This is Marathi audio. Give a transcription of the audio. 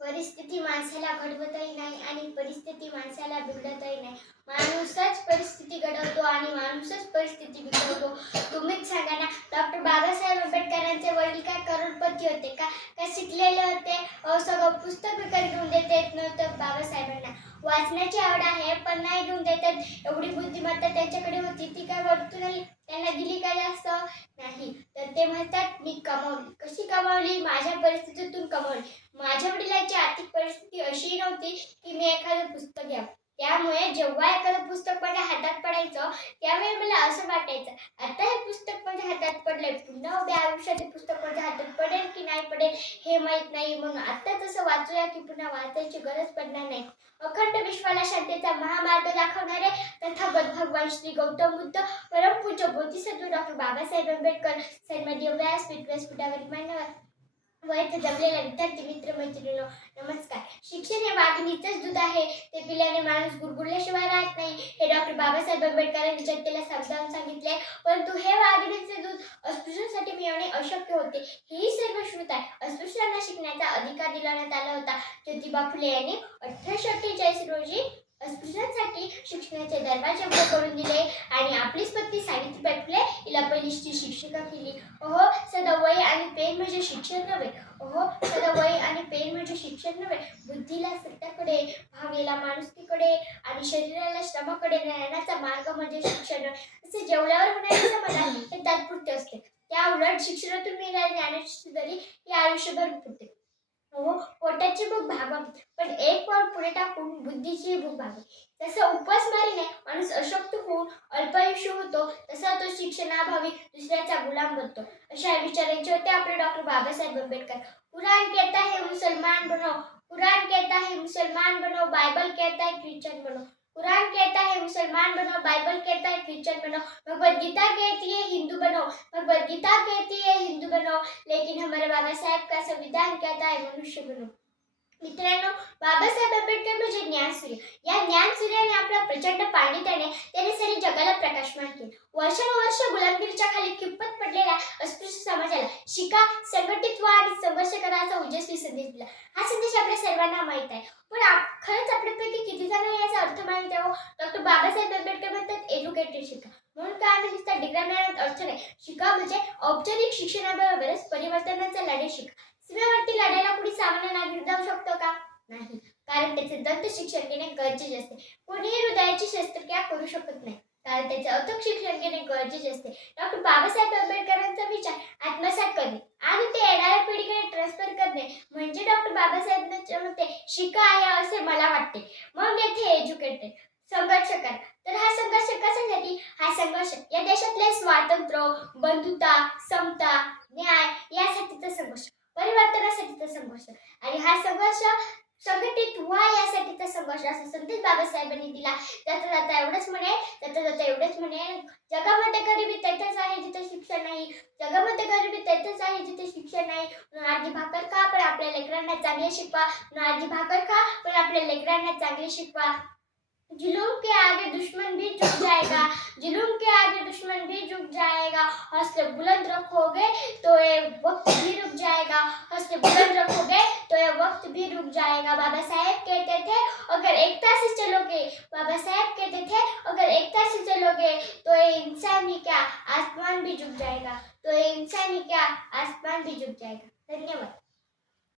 परिस्थिती माणसाला घडवतही नाही आणि परिस्थिती माणसाला बिघडतही नाही. माणूसच परिस्थिती घडवतो आणि माणूसच परिस्थिती बिघडवतो. तुम्हीच सांगा ना, डॉक्टर बाबासाहेब आंबेडकरांचे वडील काय करोडपती होते का? काय शिकलेले होते? सगळं पुस्तक विकत घेऊन देता येत नव्हतं बाबासाहेबांना. वाचण्याची आवड आहे पण नाही घेऊन देतात एवढी बुद्धिमत्ता त्यांच्याकडे होती. ती काय वरतून त्यांना दिली का जास्त? नाही. तर ते म्हणतात मी कमावली. कशी कमावली? माझ्या परिस्थितीतून कमावली. माझ्या वडिलांची आर्थिक परिस्थिती अशी नव्हती की मी एखादं पुस्तक घ्यावं. त्यामुळे जेव्हा एखादं पुस्तक माझ्या हातात पडायचं त्यावेळी मला असं वाटायचं, आता हे पुस्तक माझ्या हातात पडलंय, पुन्हा उद्या आयुष्यात हे पुस्तक माझ्या हातात पडेल की नाही पडेल हे माहीत नाही. मग आता तसं वाचूया की पुन्हा वाचायची गरज पडणार नाही. अखंड विश्वाला शांतीचा महामार्ग दाखवणारे तथागत भगवान श्री गौतम बुद्ध, परमपूज्य बोधिसत्व डॉक्टर बाबासाहेब आंबेडकर, सन्माननीय व्यासपीठ व्यासपीठावरील मान्यवर व इथे जमलेल्या विद्यार्थी मित्र मैत्रिणींनो नमस्कार. शिक्षण हे वाघिणीचंच दूध आहे, ते पिल्याने माणूस गुरगुरल्याशिवाय राहत नाही हे डॉक्टर बाबासाहेब आंबेडकरांनी जनतेला समजावून सांगितले. परंतु हे वाघिणीचे दूध अस्पृश्यांसाठी मिळवणे अशक्य होते हेही सर्व श्रुत आहे. अस्पृश्यांना शिकण्याचा अधिकार दिलाण्यात आला होता. ज्योतिबा फुले यांनी 1848 रोजी अस्पृश्यांसाठी शिक्षणाचे दरवाजे उघडे करून दिले आणि आपलीच पत्नी सावित्रीबाई फुले हिला पहिली शिक्षिका केली. सदवयी आणि पेन म्हणजे शिक्षण नव्हे. सदवयी आणि पेन म्हणजे शिक्षण नव्हे. बुद्धीला सत्याकडे, भावनेला माणुसकीकडे आणि शरीराला श्रमाकडे नेण्याचा मार्ग म्हणजे शिक्षण. असे जेवल्यावर होणारे समाधान हे तात्पुरते असते. त्या उलट शिक्षणातून मिळणारी ज्ञानाची दरी ही आयुष्यभर पुरते. पोटाची भूक भागवावी पण एक पाऊल पुढे टाकून बुद्धीची भूक भागवावी. जसं उपासमारीने माणूस अशक्त होऊन अल्पायुष्य होतो तसा तो शिक्षणाभावी दुसऱ्याचा गुलाम बनतो. अशा विचारांचे होते आपले डॉक्टर बाबासाहेब आंबेडकर. कुरान कहता है मुसलमान बनो, कुरान कहता है मुसलमान बनो, बाइबल कहता है ख्रिश्चन बनो. कुरान कहता है मुसलमान बनो, बाइबल कहता है ख्रिश्चन बनो, भगवद गीता कहती है हिंदू बनो, भगवद गीता कहती है हिंदू बनो, लेकिन हमारे बाबा साहेब का संविधान कहता है मनुष्य बनो. मित्रांनो, बाबासाहेब आंबेडकर म्हणजे ज्ञानसूर्य. या ज्ञानसूर्याने आपला प्रचंड पाणीत्याने त्याने सारे जगाला प्रकाशमान केले. वर्षानुवर्ष गुलामगिरीच्या खाली खिप्पत पडलेल्या अस्पृश्य समाजाला शिका, संघटित व्हा आणि संघर्ष करायचा ओजस्वी संदेश दिला. हा संदेश आपल्या सर्वांना माहीत आहे. पण खरंच आपल्यापैकी किती जण याचा अर्थ माहिती आहे? डॉक्टर बाबासाहेब आंबेडकर म्हणतात एज्युकेटेड शिका. म्हणून काय आम्ही नुसता डिग्र्या मिळवण्यात अर्थ नाही. शिका म्हणजे औपचारिक शिक्षणाबरोबरच परिवर्तनाचा लढे शिका. सीमेवरती लढायला कुणी सामान्य नागरिक जाऊ शकतो का? नाही. कारण त्याचे दंत शिक्षण घेणे गरजेचे असते. कोणीही हृदयाची शस्त्रक्रिया करू शकत नाही कारण त्याचे अथक शिक्षण घेणे गरजेचे असते. डॉक्टर बाबासाहेब आंबेडकरांचा विचार आत्मसात करणे आणि ते येणाऱ्या पिढीकडे ट्रान्सफर करणे म्हणजे डॉक्टर बाबासाहेबांच्या मते शिका आहे असे मला वाटते. मग येथे एज्युकेटेड संघर्ष करा. तर हा संघर्ष कशासाठी? हा संघर्ष या देशातले स्वातंत्र्य, बंधुता, समता, न्याय यासाठीचा संघर्ष, परिवर्तनासाठीचा संघर्ष आणि हा संघर्ष संघटित व्हा यासाठीचा संघर्ष असा संदेश बाबासाहेबांनी दिला. जाता एवढंच म्हणेल जगामध्ये गरिबी तेथेच आहे जिथे शिक्षण नाही. जगामध्ये गरिबी तेथेच आहे जिथे शिक्षण नाही. अर्धी भाकर खा पण आपल्या लेकरांना चांगले शिकवा. अर्धी भाकर खा पण आपल्या लेकरांना चांगले शिकवा. जुलूम के आगे दुश्मन भी झुक जाएगा, जुलूम के आगे दुश्मन भी झुक जाएगा. हौसले बुलंद रखोगे तो ये वक्त भी रुक जाएगा, हौसले बुलंद रखोगे तो ये वक्त भी रुक जाएगा. बाबा साहेब कहते थे अगर एकता से चलोगे, बाबा साहेब कहते थे अगर एकता से चलोगे तो ये इंसान ही क्या आसमान भी झुक जाएगा, तो ये इंसान ही क्या आसमान भी झुक जाएगा. धन्यवाद.